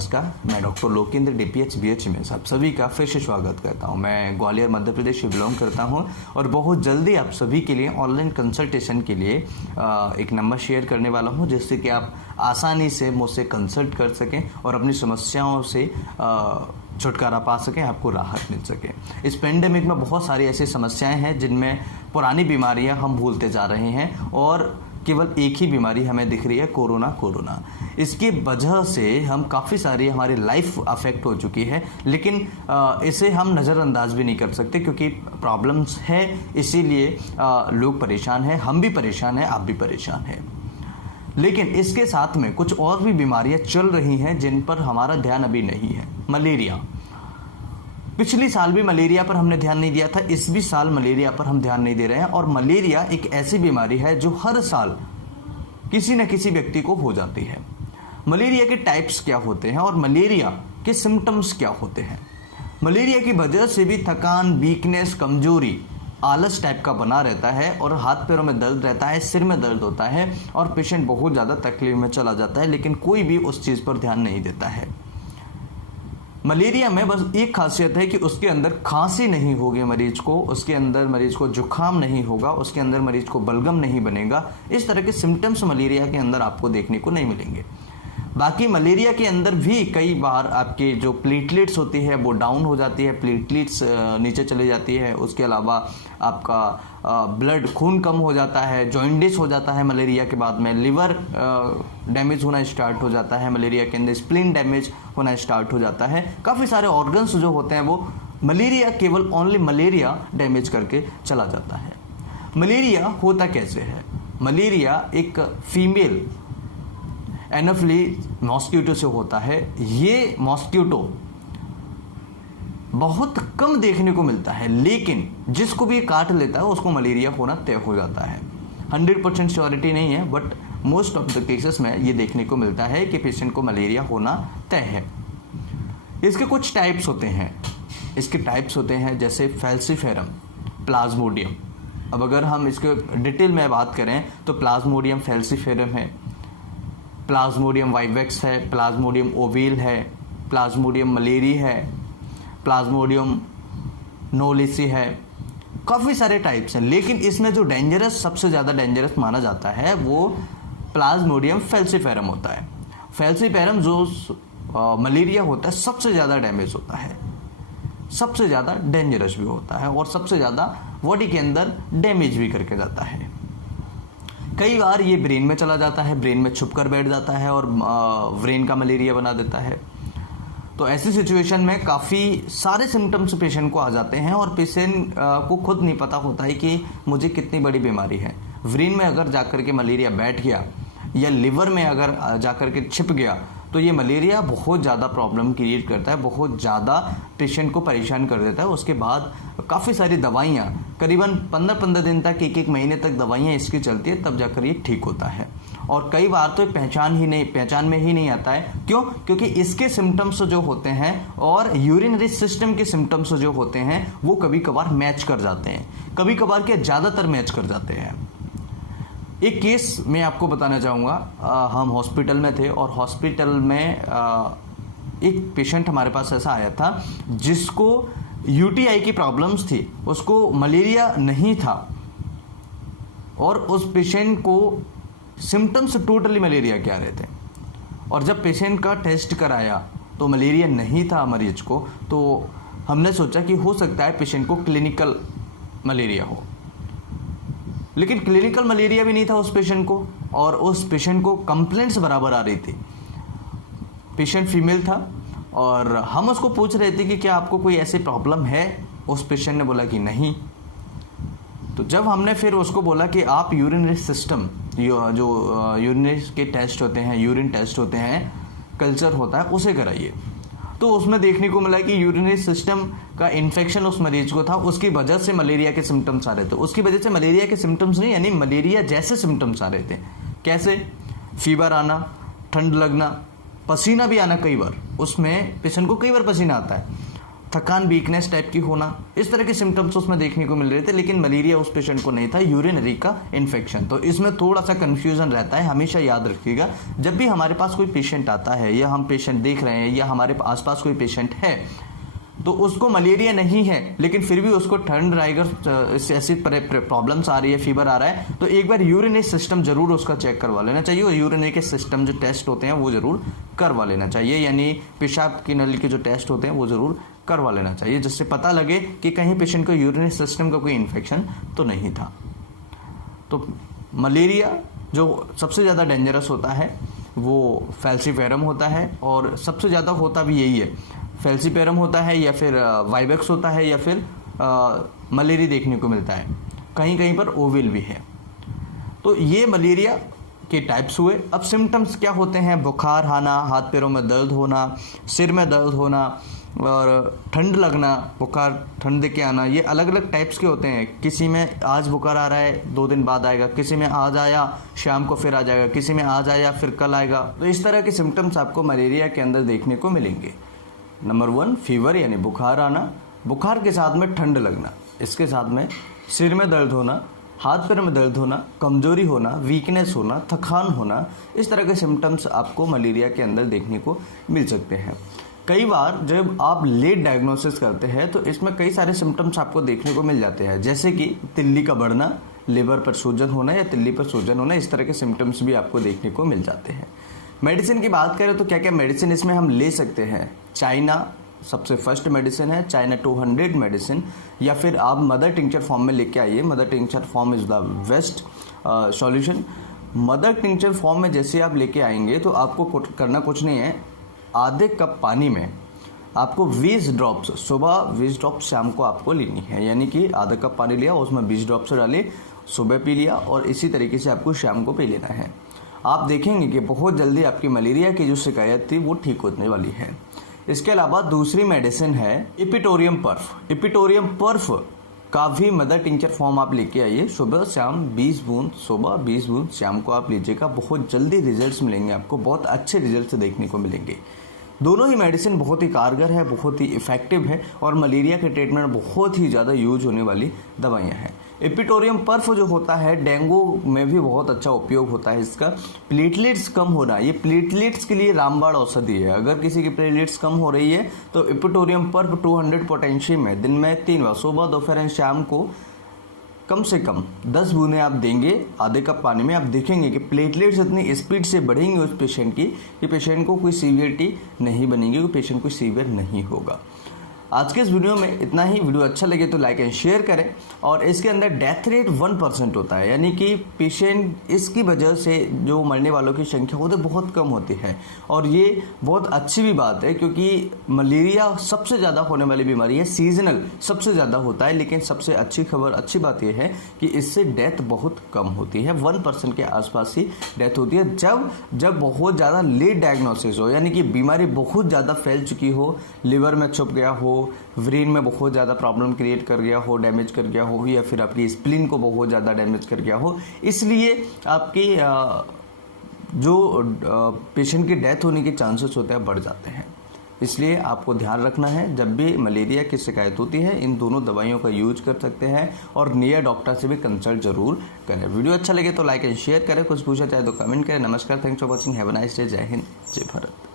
नमस्कार, मैं doctor Lokendra DPH BH में आप सभी का फिर से स्वागत करता हूं। मैं ग्वालियर मध्य प्रदेश से बिलोंग करता हूं और बहुत जल्दी आप सभी के लिए ऑनलाइन कंसल्टेशन के लिए एक नंबर शेयर करने वाला हूं, जिससे कि आप आसानी से मुझसे कंसल्ट कर सकें और अपनी समस्याओं से छुटकारा पा सकें, आपको राहत मिल सके। इस पेंडेमिक में बहुत सारी ऐसी समस्याएं हैं जिनमें पुरानी बीमारियां हम भूलते जा रहे हैं और केवल एक ही बीमारी हमें दिख रही है, कोरोना। इसकी वजह से हम काफ़ी सारी हमारी लाइफ अफेक्ट हो चुकी है, लेकिन इसे हम नज़रअंदाज भी नहीं कर सकते क्योंकि प्रॉब्लम्स है, इसीलिए लोग परेशान हैं, हम भी परेशान हैं, आप भी परेशान हैं। लेकिन इसके साथ में कुछ और भी बीमारियां चल रही हैं जिन पर हमारा ध्यान अभी नहीं है। मलेरिया, पिछली साल भी मलेरिया पर हमने ध्यान नहीं दिया था, इस भी साल मलेरिया पर हम ध्यान नहीं दे रहे हैं। और मलेरिया एक ऐसी बीमारी है जो हर साल किसी न किसी व्यक्ति को हो जाती है। मलेरिया के टाइप्स क्या होते हैं और मलेरिया के सिम्टम्स क्या होते हैं? मलेरिया की वजह से भी थकान, वीकनेस, कमजोरी, आलस टाइप का बना रहता है और हाथ पैरों में दर्द रहता है, सिर में दर्द होता है और पेशेंट बहुत ज़्यादा तकलीफ में चला जाता है, लेकिन कोई भी उस चीज़ पर ध्यान नहीं देता है। मलेरिया में बस एक खासियत है कि उसके अंदर खांसी नहीं होगी मरीज को, उसके अंदर मरीज को जुकाम नहीं होगा, उसके अंदर मरीज को बलगम नहीं बनेगा। इस तरह के सिम्टम्स मलेरिया के अंदर आपको देखने को नहीं मिलेंगे। बाकी मलेरिया के अंदर भी कई बार आपके जो प्लेटलेट्स होती है वो डाउन हो जाती है, प्लेटलेट्स नीचे चली जाती है। उसके अलावा आपका ब्लड, खून कम हो जाता है, जॉइंडिस हो जाता है मलेरिया के बाद में, लिवर डैमेज होना स्टार्ट हो जाता है मलेरिया के अंदर, स्प्लीन डैमेज होना स्टार्ट हो जाता है। काफ़ी सारे ऑर्गन्स जो होते हैं वो मलेरिया, केवल ओनली मलेरिया डैमेज करके चला जाता है। मलेरिया होता कैसे है? मलेरिया एक फीमेल एनोफिलीज मॉस्किटो से होता है। ये मॉस्किटो बहुत कम देखने को मिलता है, लेकिन जिसको भी काट लेता है उसको मलेरिया होना तय हो जाता है। 100% श्योरिटी नहीं है, but most of the cases में ये देखने को मिलता है कि पेशेंट को मलेरिया होना तय है। इसके कुछ टाइप्स होते हैं। इसके टाइप्स होते हैं जैसे फैल्सीफेरम, प्लाज्मोडियम। अब अगर हम इसके डिटेल में बात करें तो प्लाज्मोडियम फैल्सीफेरम है, प्लाज्मोडियम वाइवेक्स है, प्लाज्मोडियम ओवेल है, प्लाज्मोडियम मलेरी है, प्लाज्मोडियम नोलिसी है। काफ़ी सारे टाइप्स हैं, लेकिन इसमें जो डेंजरस, सबसे ज़्यादा डेंजरस माना जाता है वो प्लाज्मोडियम फैल्सीफेरम होता है। फैल्सीफेरम जो मलेरिया होता है सबसे ज़्यादा डैमेज होता है, सबसे ज़्यादा डेंजरस भी होता है और सबसे ज़्यादा बॉडी के अंदर डैमेज भी करके जाता है। कई बार ये ब्रेन में चला जाता है, ब्रेन में छुप कर बैठ जाता है और ब्रेन का मलेरिया बना देता है। तो ऐसी सिचुएशन में काफ़ी सारे सिम्टम्स पेशेंट को आ जाते हैं और पेशेंट को खुद नहीं पता होता है कि मुझे कितनी बड़ी बीमारी है। ब्रेन में अगर जाकर के मलेरिया बैठ गया या लिवर में अगर जाकर के छिप गया तो ये मलेरिया बहुत ज़्यादा प्रॉब्लम क्रिएट करता है, बहुत ज़्यादा पेशेंट को परेशान कर देता है। उसके बाद काफ़ी सारी दवाइयाँ, करीबन 15 दिन तक, एक महीने तक दवाइयाँ इसकी चलती है, तब जाकर ये ठीक होता है। और कई बार तो पहचान में ही नहीं आता है। क्यों? क्योंकि इसके सिम्टम्स जो होते हैं और यूरिनरी सिस्टम के सिम्टम्स जो होते हैं वो कभी कभार मैच कर जाते हैं, कभी कभार के ज़्यादातर मैच कर जाते हैं। एक केस मैं आपको बताना चाहूँगा। हम हॉस्पिटल में थे और हॉस्पिटल में एक पेशेंट हमारे पास ऐसा आया था जिसको यूटीआई की प्रॉब्लम्स थी, उसको मलेरिया नहीं था और उस पेशेंट को सिम्टम्स टोटली मलेरिया के आ रहे थे। और जब पेशेंट का टेस्ट कराया तो मलेरिया नहीं था मरीज को, तो हमने सोचा कि हो सकता है पेशेंट को क्लिनिकल मलेरिया हो, लेकिन क्लिनिकल मलेरिया भी नहीं था उस पेशेंट को और उस पेशेंट को कंप्लेंट्स बराबर आ रही थी। पेशेंट फीमेल था और हम उसको पूछ रहे थे कि क्या आपको कोई ऐसी प्रॉब्लम है? उस पेशेंट ने बोला कि नहीं। तो जब हमने फिर उसको बोला कि आप यूरिनरी सिस्टम, जो यूरिनरी के टेस्ट होते हैं, यूरिन टेस्ट होते हैं, कल्चर होता है, उसे कराइए। तो उसमें देखने को मिला कि यूरिनरी सिस्टम का इन्फेक्शन उस मरीज को था, उसकी वजह से मलेरिया के सिम्टम्स आ रहे थे। उसकी वजह से मलेरिया के सिम्टम्स नहीं, यानी मलेरिया जैसे सिम्टम्स आ रहे थे। कैसे? फीवर आना, ठंड लगना, पसीना भी आना। कई बार उसमें पेशेंट को कई बार पसीना आता है थकान, वीकनेस टाइप की होना, इस तरह के सिम्टम्स उसमें देखने को मिल रहे थे, लेकिन मलेरिया उस पेशेंट को नहीं था, यूरिनरी का इन्फेक्शन। तो इसमें थोड़ा सा कन्फ्यूजन रहता है, हमेशा याद रखिएगा जब भी हमारे पास कोई पेशेंट आता है या हम पेशेंट देख रहे हैं या हमारे आसपास कोई पेशेंट है तो उसको मलेरिया नहीं है लेकिन फिर भी उसको ठंड, राइगर, ऐसी प्रॉब्लम्स आ रही है, फीवर आ रहा है, तो एक बार यूरिनरी सिस्टम जरूर उसका चेक करवा लेना चाहिए और यूरिनरी के सिस्टम जो टेस्ट होते हैं वो जरूर करवा लेना चाहिए, यानी पेशाब की नली के जो टेस्ट होते हैं वो जरूर करवा लेना चाहिए, जिससे पता लगे कि कहीं पेशेंट को यूरिनरी सिस्टम का कोई इन्फेक्शन तो नहीं था। तो मलेरिया जो सबसे ज़्यादा डेंजरस होता है वो फैल्सीफेरम होता है, और सबसे ज़्यादा होता भी यही है, फैल्सीफेरम होता है या फिर वाइवेक्स होता है या फिर मलेरिया देखने को मिलता है, कहीं कहीं पर ओविल भी है। तो ये मलेरिया के टाइप्स हुए। अब सिम्टम्स क्या होते हैं? बुखार आना, हाथ पैरों में दर्द होना, सिर में दर्द होना और ठंड लगना, बुखार ठंड के आना, ये अलग अलग टाइप्स के होते हैं। किसी में आज बुखार आ रहा है 2 दिन बाद आएगा, किसी में आज आया शाम को फिर आ जाएगा, किसी में आज आया फिर कल आएगा। तो इस तरह के सिम्टम्स आपको मलेरिया के अंदर देखने को मिलेंगे। नंबर 1 फीवर यानी बुखार आना, बुखार के साथ में ठंड लगना, इसके साथ में सिर में दर्द होना, हाथ पैर में दर्द होना, कमजोरी होना, वीकनेस होना, थकान होना, इस तरह के सिम्टम्स आपको मलेरिया के अंदर देखने को मिल सकते हैं। कई बार जब आप लेट डायग्नोसिस करते हैं तो इसमें कई सारे सिम्टम्स आपको देखने को मिल जाते हैं, जैसे कि तिल्ली का बढ़ना, लिवर पर सूजन होना या तिल्ली पर सूजन होना, इस तरह के सिम्टम्स भी आपको देखने को मिल जाते हैं। मेडिसिन की बात करें तो क्या क्या मेडिसिन इसमें हम ले सकते हैं? चाइना सबसे फर्स्ट मेडिसिन है, चाइना 200 मेडिसिन, या फिर आप मदर टिंचर फॉर्म में लेके आइए। Mother tincture form is the best solution. Mother tincture form में जैसे आप लेके आएंगे तो आपको करना कुछ नहीं है, आधे कप पानी में आपको 20 ड्रॉप्स सुबह, 20 ड्रॉप्स शाम को आपको लेनी है, यानी कि आधा कप पानी लिया उसमें 20 ड्रॉप्स डाले, सुबह पी लिया और इसी तरीके से आपको शाम को पी लेना है। आप देखेंगे कि बहुत जल्दी आपकी मलेरिया की जो शिकायत थी वो ठीक होने वाली है। इसके अलावा दूसरी मेडिसिन है इपिटोरियम पर्फ। इपिटोरियम पर्फ का भी मदर टिंचर फॉर्म आप लेके आइए, सुबह शाम 20 बूंद, सुबह 20 बूंद शाम को आप लीजिएगा, बहुत जल्दी रिजल्ट्स मिलेंगे आपको, बहुत अच्छे रिजल्ट्स देखने को मिलेंगे। दोनों ही मेडिसिन बहुत ही कारगर है, बहुत ही इफेक्टिव है और मलेरिया के ट्रीटमेंट में बहुत ही ज़्यादा यूज होने वाली दवाइयाँ हैं। एपिटोरियम पर्फ जो होता है डेंगू में भी बहुत अच्छा उपयोग होता है इसका। प्लेटलेट्स कम होना, ये प्लेटलेट्स के लिए रामबाण औषधि है। अगर किसी की प्लेटलेट्स कम हो रही है तो एपिटोरियम पर्फ 200 पोटेंशियम में दिन में 3 बार, सुबह, दोपहर और शाम को कम से कम 10 बूंदें आप देंगे आधे कप पानी में। आप देखेंगे कि प्लेटलेट्स इतनी स्पीड से बढ़ेंगे उस पेशेंट की कि पेशेंट को कोई सीवियरिटी नहीं बनेगी, कोई पेशेंट को सीवियर नहीं होगा। आज के इस वीडियो में इतना ही। वीडियो अच्छा लगे तो लाइक एंड शेयर करें। और इसके अंदर डेथ रेट 1% होता है, यानी कि पेशेंट इसकी वजह से जो मरने वालों की संख्या होती है बहुत कम होती है। और ये बहुत अच्छी भी बात है क्योंकि मलेरिया सबसे ज़्यादा होने वाली बीमारी है, सीजनल सबसे ज़्यादा होता है, लेकिन सबसे अच्छी खबर, अच्छी बात यह है कि इससे डेथ बहुत कम होती है। 1% के आसपास ही डेथ होती है जब बहुत ज़्यादा लेट डायग्नोसिस हो, यानी कि बीमारी बहुत ज़्यादा फैल चुकी हो, लिवर में छुप गया हो, ब्रेन में बहुत ज़्यादा प्रॉब्लम क्रिएट कर गया हो, डैमेज कर गया हो, या फिर आपकी स्प्लीन को बहुत ज़्यादा डैमेज कर गया हो। इसलिए आपकी जो पेशेंट की डेथ होने के चांसेस होते हैं बढ़ जाते हैं। इसलिए आपको ध्यान रखना है, जब भी मलेरिया की शिकायत होती है इन दोनों दवाइयों का यूज कर सकते हैं और नियर डॉक्टर से भी कंसल्ट जरूर करें। वीडियो अच्छा लगे तो लाइक एंड शेयर करें, कुछ पूछा चाहे तो कमेंट करें। नमस्कार, thanks for watching, have a nice day, जय हिंद, जय भारत।